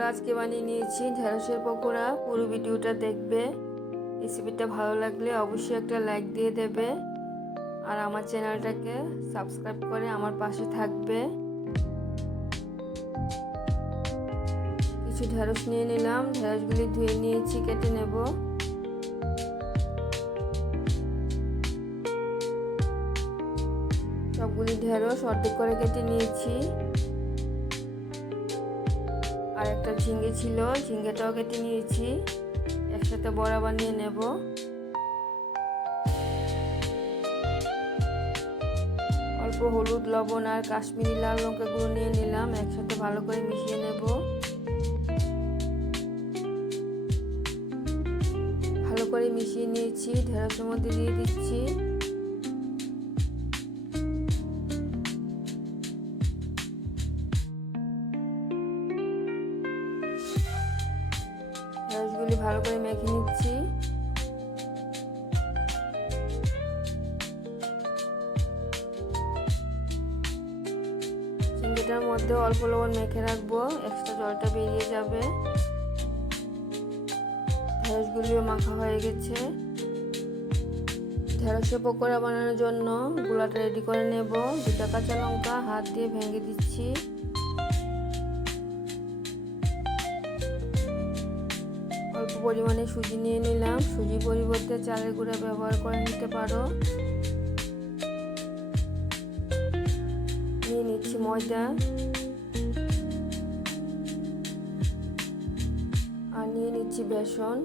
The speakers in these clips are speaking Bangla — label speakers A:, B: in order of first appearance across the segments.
A: বন্ধুরা আজকে বানিয়ে নিয়েছি ঢেঁড়সের পকোড়া। পুরো ভিডিওটা দেখবে। রেসিপিটা ভালো লাগলে অবশ্যই একটা লাইক দিয়ে দেবে। আর আমার চ্যানেলটাকে সাবস্ক্রাইব করে আমার পাশে থাকবে। কিছু ঢেঁড়স নিয়ে নিলাম। ঢেঁড়সগুলি ধুয়ে নিয়েছি, কেটে নেব। সবগুলি ঢেঁড়স অর্ধেক করে কেটে নিয়েছি। আর একটা ঝিঙ্গে ছিল ঝিঙ্গেটাও কেটে নিয়েছি। একসাথে বড়া বানিয়ে নেব। অল্প হলুদ, লবণ আর কাশ্মীরি লাল লঙ্কা গুঁড়ো নিয়ে নিলাম, একসাথে ভালো করে মিশিয়ে নেব। ভালো করে মিশিয়ে নিয়েছি, ঢেঁড়সের মধ্যে দিয়ে দিচ্ছি। ঢেঁড়সগুলি ভালো করে মেখে নিচ্ছি। চিংড়িটার মধ্যে অল্প লবণ মেখে রাখব এক্সট্রা জলটা বেরিয়ে যাবে। ঢেঁড়সগুলিও মাখা হয়ে গেছে। ঢেঁড়সে পকোড়া বানানোর জন্য গুলাটা রেডি করে নেব। দুটা কাঁচা লঙ্কা হাত দিয়ে ভেঙে দিচ্ছি। পরিমাণে সুজি নিয়ে নিলাম। সুজি পরিবর্তে চালের গুঁড়া ব্যবহার করে নিতে পারো। নিয়ে নিচ্ছি ময়দা। আর নিয়ে নিচ্ছি বেসন।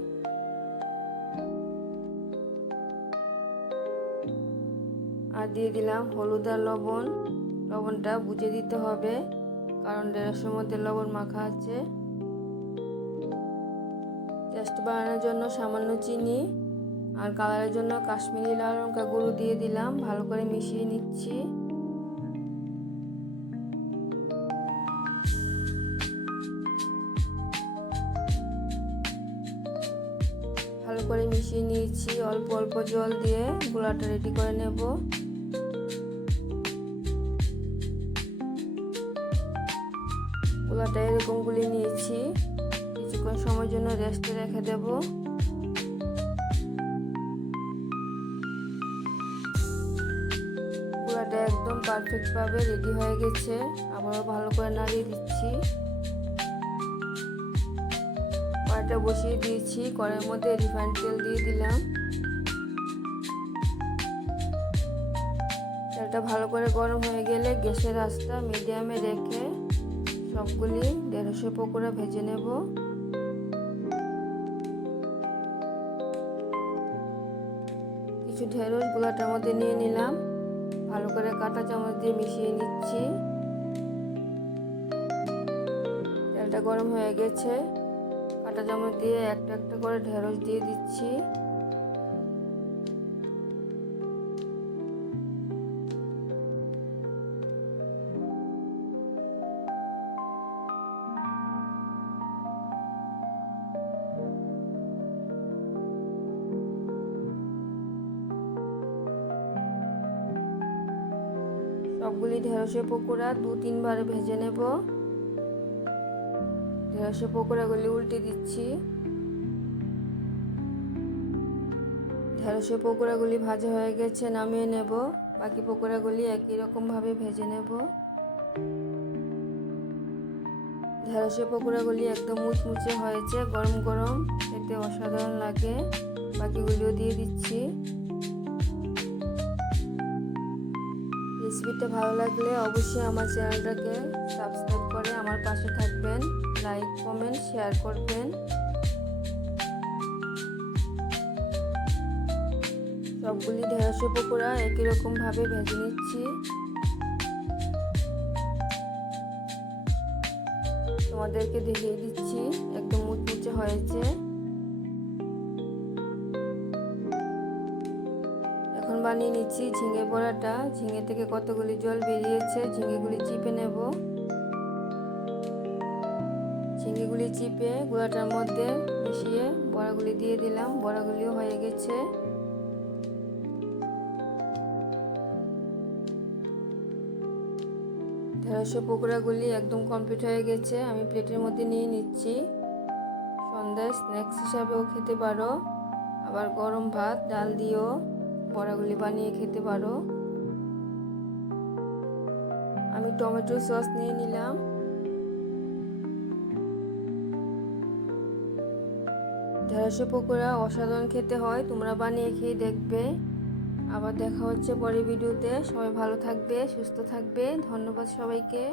A: আর দিয়ে দিলাম হলুদ আর লবণ। লবণটা বুঝে দিতে হবে, কারণ দেড়শোর মধ্যে লবণ মাখা আছে। টেস্ট বাড়ানোর জন্য সামান্য চিনি আর কালারের জন্য কাশ্মীরি লাল লঙ্কা গুঁড়ো দিয়ে দিলাম। ভালো করে মিশিয়ে নিচ্ছি। ভালো করে মিশিয়ে নিয়েছি। অল্প অল্প জল দিয়ে গোলাটা রেডি করে নেব। গোলাটা এরকম গুলি নিয়েছি। কিছুক্ষণ সময়ের জন্য রেস্টে রেখে দেব। গোলাটা একদম পারফেক্টভাবে রেডি হয়ে গেছে। আবারও ভালো করে নাড়িয়ে দিচ্ছি। কড়াইটা বসিয়ে দিয়েছি। কড়াইয়ের মধ্যে রিফাইন্ড তেল দিয়ে দিলাম। তেলটা ভালো করে গরম হয়ে গেলে গ্যাসের আঁচটা মিডিয়ামে রেখে সবগুলি দেড়শো পকোড়া ভেজে নেব। কিছু ঢেঁড়স গুলাটার মধ্যে নিয়ে নিলাম। ভালো করে কাঁটা চামচ দিয়ে মিশিয়ে নিচ্ছি। তেলটা গরম হয়ে গেছে। কাঁটা চামচ দিয়ে একটা একটা করে ঢেঁড়স দিয়ে দিচ্ছি। সবগুলি ঢেঁড়সের পকোড়া দু তিনবার ভেজে নেব। ঢেঁড়সের পকোড়াগুলি উল্টে দিচ্ছি। ঢেঁড়সের পকোড়াগুলি ভাজা হয়ে গেছে, নামিয়ে নেব। বাকি পকোড়াগুলি একই রকমভাবে ভেজে নেব। ঢেঁড়সের পকোড়াগুলি একদম মুচমুচে হয়েছে, গরম গরম, খেতে অসাধারণ লাগে। বাকিগুলিও দিয়ে দিচ্ছি। রেসিপিটা ভালো লাগলে অবশ্যই আমার চ্যানেলটাকে সাবস্ক্রাইব করে আমার পাশে থাকবেন। লাইক কমেন্ট শেয়ার করবেন। সবগুলি ঢেঁড়সের পকোড়া একই রকমভাবে ভেজে নিচ্ছি। তোমাদেরকে দেখিয়ে দিচ্ছি, একদম মুচমুচে হয়েছে। বানিয়ে নিচ্ছি ঝিঙে বড়াটা। ঝিঙে থেকে কতগুলি জল বেরিয়েছে ঝিঙেগুলি চিপে নেব। ঝিঙেগুলি চিপে গুঁড়াটার মধ্যে মিশিয়ে বড়াগুলি দিয়ে দিলাম। বড়াগুলিও হয়ে গেছে। ঢেঁড়সের পকোড়াগুলি একদম কমপ্লিট হয়ে গেছে। আমি প্লেটের মধ্যে নিয়ে নিচ্ছি। সন্ধ্যায় স্ন্যাক্স হিসাবেও খেতে পারো। আবার গরম ভাত, ডাল দিয়েও বড়াগুলি বানিয়ে খেতে পারো। আমি টমেটো সস নিয়ে নিলাম। ঢেঁড়সের পকোড়া অসাধারণ খেতে হয়, তোমরা বানিয়ে খেয়ে দেখবে। আবার দেখা হচ্ছে পরের ভিডিওতে। সবাই ভালো থাকবে, সুস্থ থাকবে। ধন্যবাদ সবাইকে।